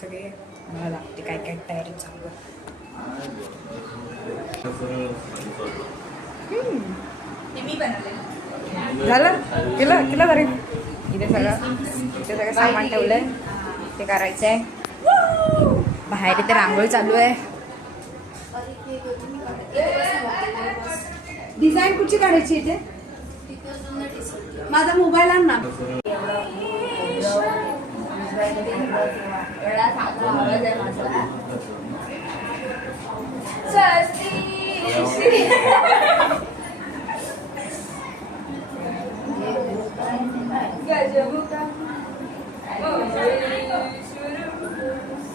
सगळे. मला लागते काय काय तयारी चालू आहे. झालं केलं केलं तरी इथे सगळं सामान ठेवलंय ते करायचं आहे. बाहेर इथे रांगोळी चालू आहे. डिझाईन कुठची काढायची इथे? माझा मोबाईल आण ना.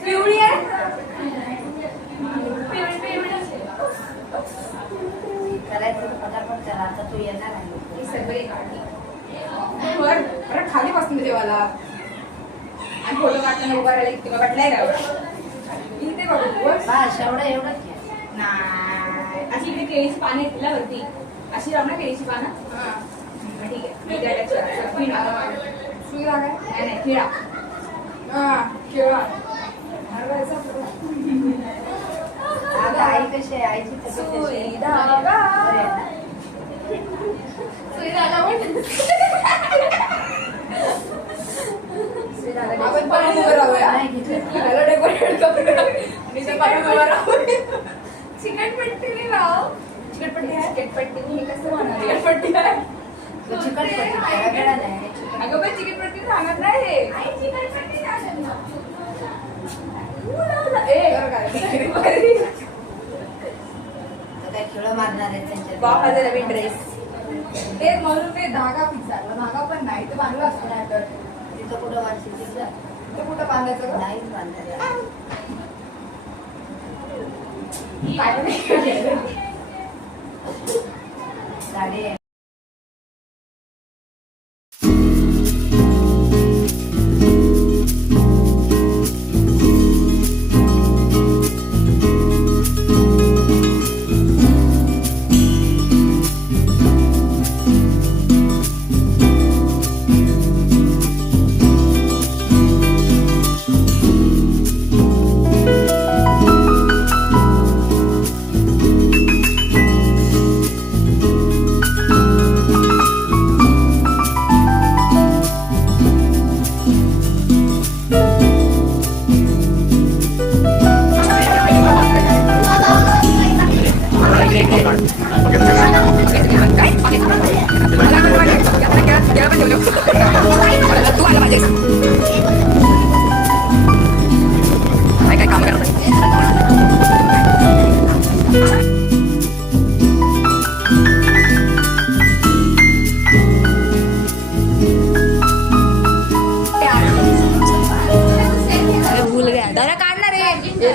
पिवळी आहे. तू येणार खाली बसून देवाला आणि फोटो काढताना उभा राहिला तुला वाटलाय का इथे बघू एवढं नाही. अशी इकडे केळीची पानं आहेत तिलावरती अशी राहू ना केळीची पानं. ठीक आहे सुई नाही खिळा केळा आई कशी आहे आईची चिकटपट्टी लाव. चिकटपट्टी आहे. चिकटपट्टी हे कसं म्हणणार? चिकटपट्टी आहे. अगं पण चिकटपट्टी सांगत नाही. खेळ मारणार आहे त्यांच्या बापाचा नवीन ड्रेस ते म्हणून ते धागा फिक्सारला. धागा पण नाही तर बांधला असतो नाही तर तिथं कुठं बांधशील? तिथं कुठं बांधायचं? नाही बांधायचं. गाडी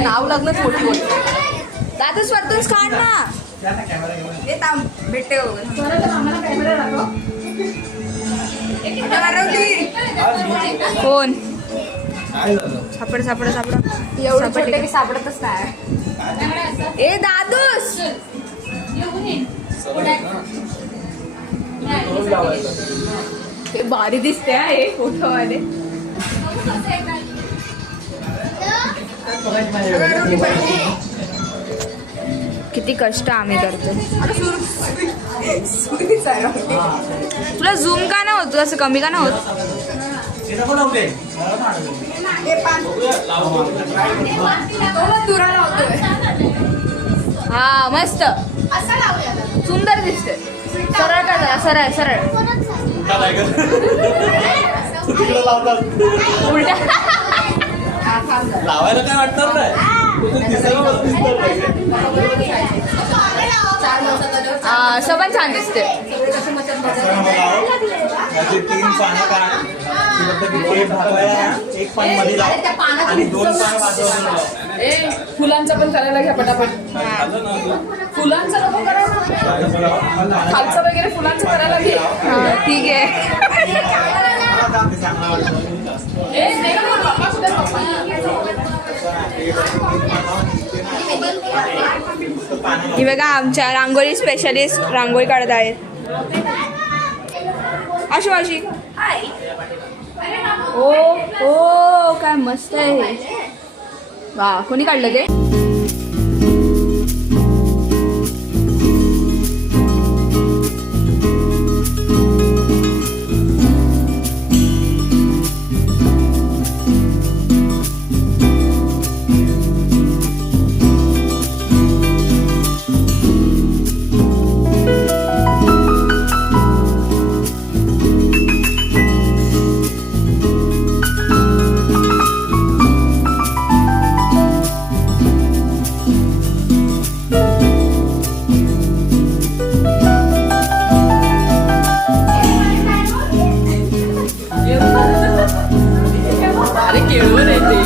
नाव लागलं मोठी गोष्ट. दादू स्वतःच काढ ना. भेटते कोण सापड सापड सापड एवढं सापडतच नाही. ए दादूस हे भारी दिसते हे फोटो वाले. किती कष्ट आम्ही करतो. तुला झूम का नाही होत? असं कमी का नाही होत? हा मस्त सुंदर दिसते. सरळ का जरा सरळ सरळ उलटा लावायला काय वाटणार नाही. असं पण छान दिसते. तीन पानं काढ. एक पान मध्ये लाव आणि दोन पान बाजूला. फुलांचा पण करायला घ्या पटापट. फुलांचं नको करा खालचं वगैरे फुलांचं करायला घे. ठीक आहे. ही बघा आमच्या रांगोळी स्पेशलिस्ट रांगोळी काढत आहेत. अशी अशी ओ ओ काय मस्त आहे. वा कोणी काढलं ते अरे केळवण आहे ते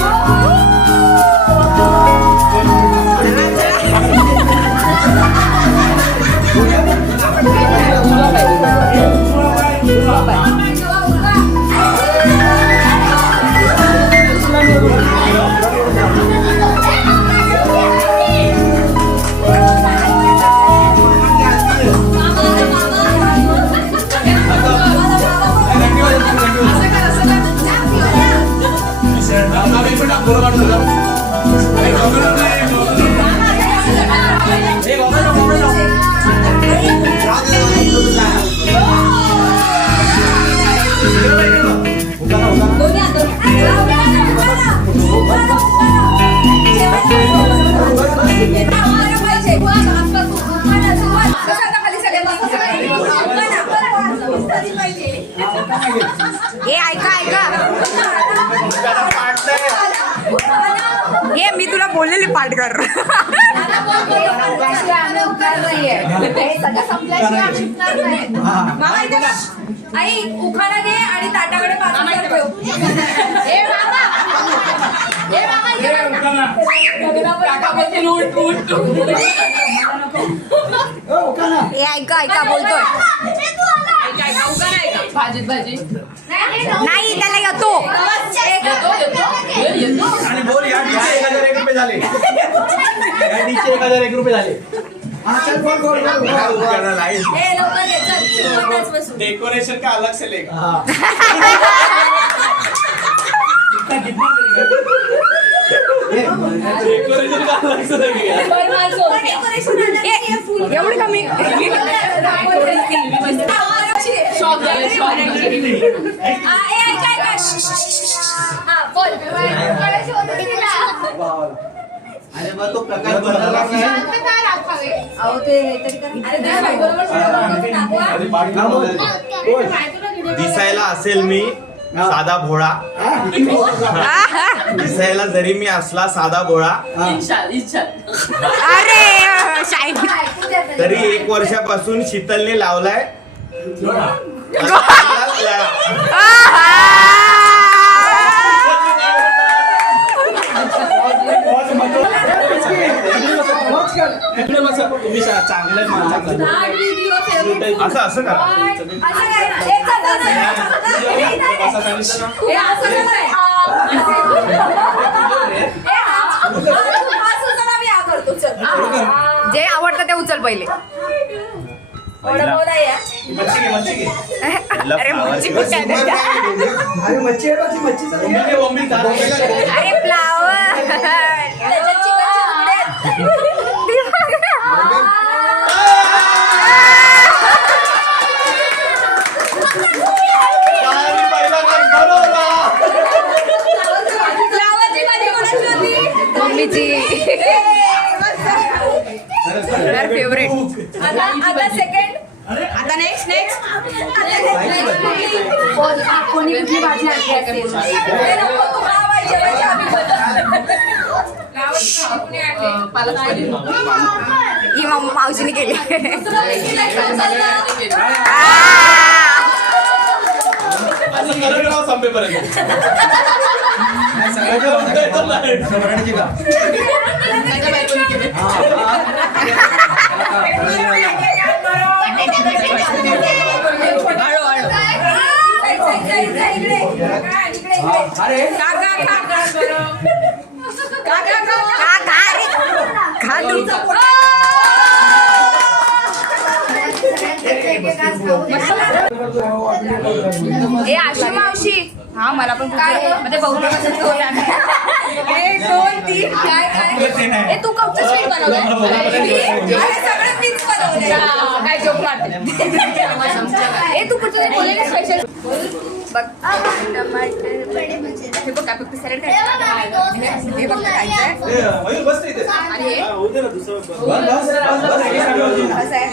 ए ऐका हे मी तुला बोललेली पाठ कर आई उखाणा घे आणि ताटाकडे ऐका बोलतोय भाजीत भाजी नाही त्याला येतो आणि बोल या डीचे 1001 रुपये झाले या डीचे 1001 रुपये झाले डेकोरेशन का अलग से लेगा डेकोरेशन का अलग से लगेगा एवढी कमी अरे मग तो प्रकार बनवला दिसायला असेल मी साधा भोळा दिसायला जरी मी असला साधा भोळा अरे शाईनी तरी 1 वर्षापासून शीतलने लावलाय तुम्ही चांगलं असं असं करा जे आवडतं ते उचल पहिले अरे मच्छी कुठे अरे फ्लावर मम्मीची फेवरेट आता सेकंड आता नेक्स्ट कोणी कुठली भाजी आणली ही मावशीने केली संपेपर्यंत ए आशी मावशी हा मला पण काय गं? म्हणजे बहुतेक असंच होतं. 1 2 3 काय हे तू कपचं स्वीट बनवलंय अरे सगळं मीच बनवलंय काय जोक मारते हे तू कुठं बोललेलं स्पेशल बघ हे बघ काय फक्त सॅलड खायचं हे फक्त खायचंय मयूर बस इथे. आणि हे होऊ दे ना दुसरं. बस. असं आहे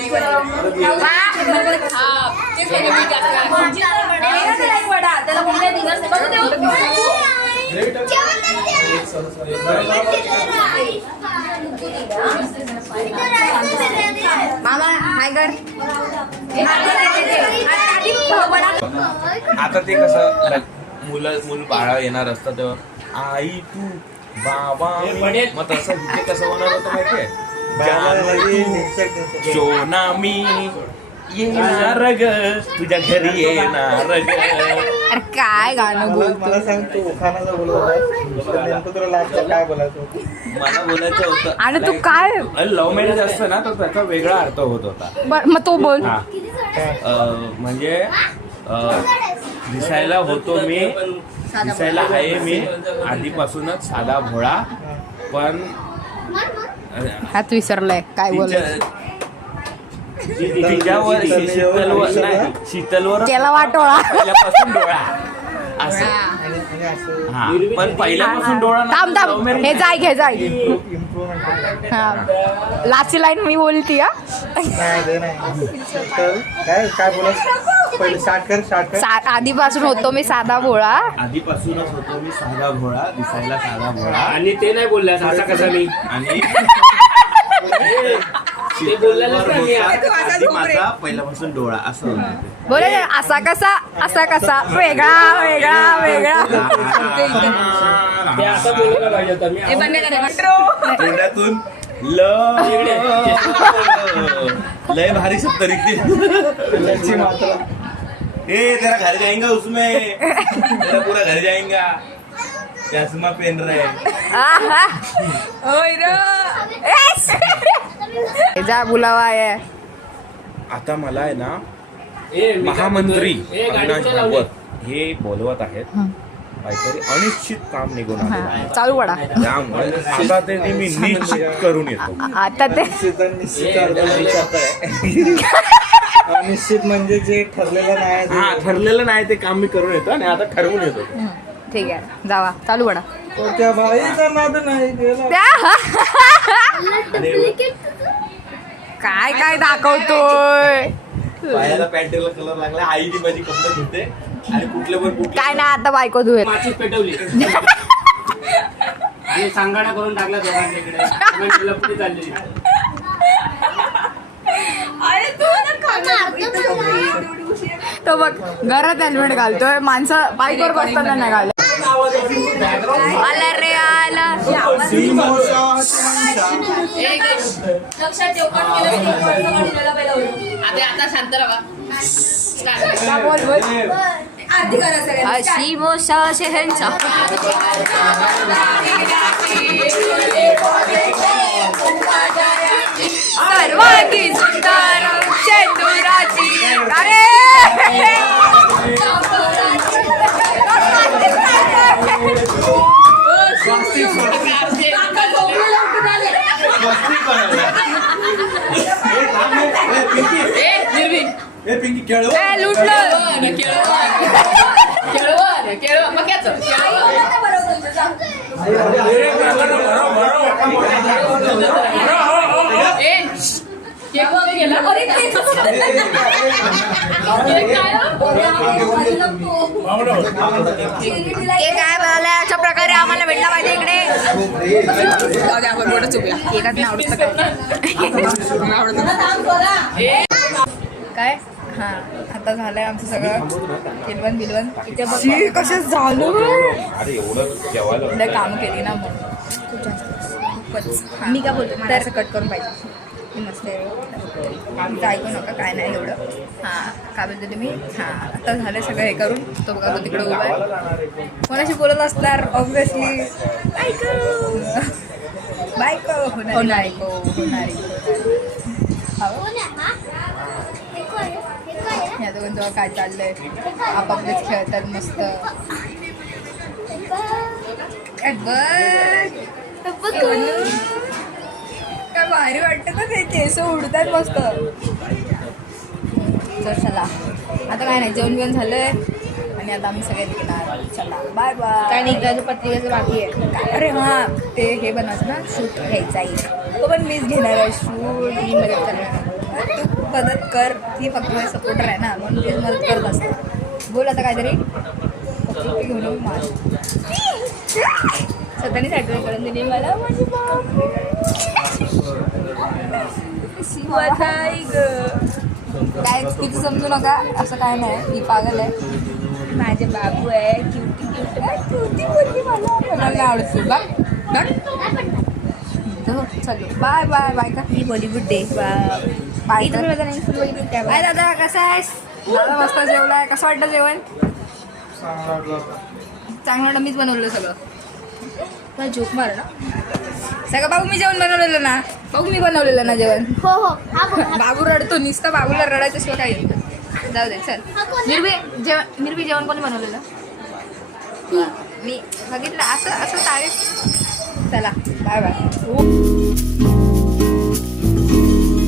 तेच म्हणजे मी जास्त नाही वडा त्याला कोणत्या दिवस बघू दे मामा हाय कर आता ते कसं मूल बाळा येणार असतं तेव्हा आई तू बाबा मी. मग तसं इथे कसं होणार होतं माहितीये सोना मी येणार ग तुझ्या घरी येणार ग. अरे काय गाणं बोलतो मला सांग तू उखाणाचा बोलत आहे नेमकं तुला लास्टला काय बोलायचं होतं मला बोलायचं होतं आणि तू काय लव्ह मॅरेज असतं ना तर त्याचा वेगळा अर्थ होत होता. मग तो बोल हा म्हणजे दिसायला होतो मी दिसायला आहे मी आधीपासूनच साधा भोळा पण हात विसरलाय काय बोल तिच्यावर शीतलवर नाही शीतलवर त्याला वाटोळा पहिल्यापासून डोळा असं आणि असं हा पण पहिल्यापासून डोळा थांब थांब हे जाय घे जाय इम्प्रूव्हमेंट हा लास्टची लाईन मी बोलती हा नाही ते नाही तर काय बोलत पहिले स्टार्ट कर आधीपासून होतो मी साधा भोळा आधीपासूनच होतो मी साधा भोळा दिसायला साधा भोळा आणि ते नाही बोलल्यास असा कसा मी आणि ते बोललेलंच नाही मी. आधी माझा पहिल्यापासून डोळा असं होतं ते. बोले असा कसा वेगळा वेगळा वेगळा ते असं बोलायला पाहिजे होतं मी तोंडातून लय भारी शब्द निघते तेरा घर जाएंगा उसमें तेरा पूरा घर जाएंगा चश्मा पहन रहे जा बुलावा आहे आता मला आहे ना ए, मी काय महामंत्री बोलतोय? ए, गाडी अविनाश कुठे लावली? भागवत हे बोलवत आहेत काहीतरी अनिश्चित काम निघून आलेलं आहे. चालू पडा त्यामुळे आता ते मी निश्चित करून येतो आता ते निश्चित म्हणजे जे ठरलेलं नाही हा ठरलेलं नाही ते काम मी करून येतो आणि आता ठरवून येतो ठीक आहे जावा चालू पडा तो त्या बाईचा नाद नाही गेला काय काय दाखवतोय पायाला पॅन्टेला कलर लागला आईने माझी कपडे धुते आणि कुठले पण कुठले काय नाही आता बायको धुवे माचीस पेटवली आणि सांगाडा करून टाकला दोघांकडे पुढे चालली तो बघ घरात हेल्मेट घालतोय माणसं बाईकवर बसताना नाही घालत आला रे आला लक्षात ठेव कट केलं आता शांत राहा बोल बोल आरती करा सगळ्यांनी अशी मोशा शहंचा सर्वांगी सुंदर शेंदुराची अरे पिंकी खेळ लुटलं काय बोलायला अशा प्रकारे आम्हाला भेटला पाहिजे इकडे एकाच नाही आवडत काय हा आता झालंय आमचं सगळं किलवण बिलवण इथे कसं झालं अरे एवढं जेवायला लय काम केली ना मग खूप जास्त खूपच मी काय बोलतो मला असं कट करून पाहिजे मी मस्त आहे ऐकू नका काय नाही एवढं हां काय बोलते तुम्ही हां आता झालं सगळं हे करून तो बघा तो तिकडे उभा आहे कोणाशी बोलत असणार ऑब्विसली बायको होणारी या दोघांचं काय चाललंय. आपापलेच खेळतात मस्त. काय बघ काय भारी वाटतं का ते केस उडतात मस्त. तर चला आता काय नाही, जेवण बिवण झालंय आणि आता आम्ही सगळे निघणार. चला बाय बाय. काय निघायचं पत्रिकेचं बाकी आहे. अरे हां ते हे बनवायचं ना, शूट घ्यायचा एक, तो पण मीच घेणार आहे शूट. मी मदत करणार, तू मदत कर. ती फक्त माझी सपोर्टर आहे ना, म्हणून तीच मदत करत असते. बोल आता काहीतरी घेऊन येऊ मार. स्वतःने सॅटर्डे करून दिली मला माझी काय चुकीचं समजू नका, असं काय नाही. ही पागल आहे, माझे बाबू आहे. क्युटी क्युटी बोलली मला आवडते. बघ चलो बाय बाय बाय. का ही बॉलिवूड डे बाय. तुम्ही माझा नाही बॉलिवूड काय बाय. दादा कसा आहेस? दादा मस्त जेवलाय. कसं वाटतं जेवण? चांगलं. मीच बनवलं सगळं. मला झोप मार ना सगळं. बाबू मी जेवण बनवलेलं ना, बाबू मी बनवलेलं ना जेवण. हो बाबू रडतो नुसता, बाबूला रडायचं शिवाय काय येत नाही. जाऊ दे चल. निर्भी जेवण कोणी बनवलेलं? मी बघितलं. असं तारीफ. चला बाय बाय.